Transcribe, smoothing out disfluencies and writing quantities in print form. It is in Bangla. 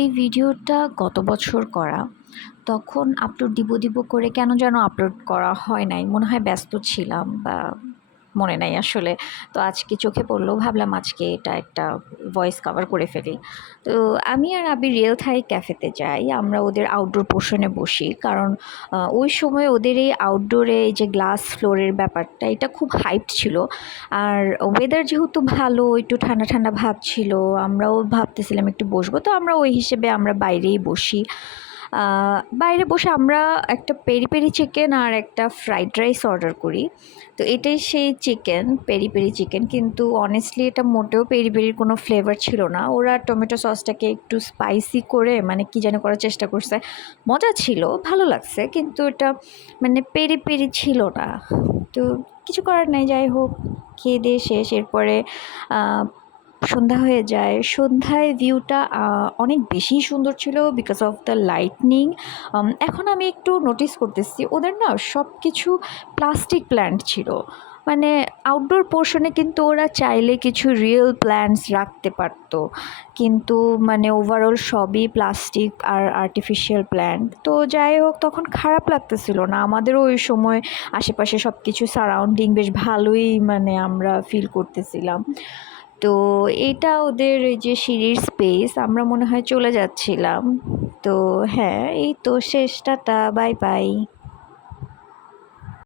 এই ভিডিওটা গত বছর করা। তখন আপলোড দিব দিব করে কেন যেন আপলোড করা হয় নাই। মনে হয় ব্যস্ত ছিলাম বা মনে নাই আসলে। তো আজকে চোখে পড়লো, ভাবলাম আজকে এটা একটা ভয়েস কভার করে ফেলি। তো আমি আর আবি রিয়েল থাই ক্যাফেতে যাই। আমরা ওদের আউটডোর পোর্শনে বসি। কারণ ওই সময় ওদের এই আউটডোরে এই যে গ্লাস ফ্লোরের ব্যাপারটা এটা খুব হাইপড ছিল। আর ওয়েদার যেহেতু ভালো, একটু ঠান্ডা ঠান্ডা ভাব ছিল, আমরাও ভাবতেছিলাম একটু বসবো। তো আমরা ওই হিসেবে আমরা বাইরেই বসি। বাইরে বসে আমরা একটা পেরি পেরি চিকেন আর একটা ফ্রাইড রাইস অর্ডার করি। তো এটাই সেই চিকেন, পেরি পেরি চিকেন, কিন্তু অনেস্টলি এটা মোটেও পেরি পেরির কোনো ফ্লেভার ছিল না। ওরা টমেটো সসটাকে একটু স্পাইসি করে মানে কী যেন করার চেষ্টা করছে। মজা ছিল, ভালো লাগছে, কিন্তু এটা মানে পেরি পেরি ছিল না। তো কিছু করার নাই, যাই হোক খেয়ে দিয়ে শেষ। এরপরে সন্ধ্যা হয়ে যায়। সন্ধ্যায় ভিউটা অনেক বেশি সুন্দর ছিল বিকজ অফ দ্য লাইটনিং। এখন আমি একটু নোটিস করতেছি ওদের না সব কিছু প্লাস্টিক প্ল্যান্ট ছিল। মানে আউটডোর পোর্শনে কিন্তু ওরা চাইলে কিছু রিয়েল প্ল্যান্টস রাখতে পারতো, কিন্তু মানে ওভারঅল সবই প্লাস্টিক আর আর্টিফিশিয়াল প্ল্যান্ট। তো যাই হোক, তখন খারাপ লাগতেছিল না আমাদেরও। ওই সময় আশেপাশে সব কিছু সারাউন্ডিং বেশ ভালোই মানে আমরা ফিল করতেছিলাম। তো এটা ওদের এই যে সিঁড়ির স্পেস, আমরা মনে হয় চলে যাচ্ছিলাম। তো হ্যাঁ, এই তো শেষ, টাটা, বাই বাই।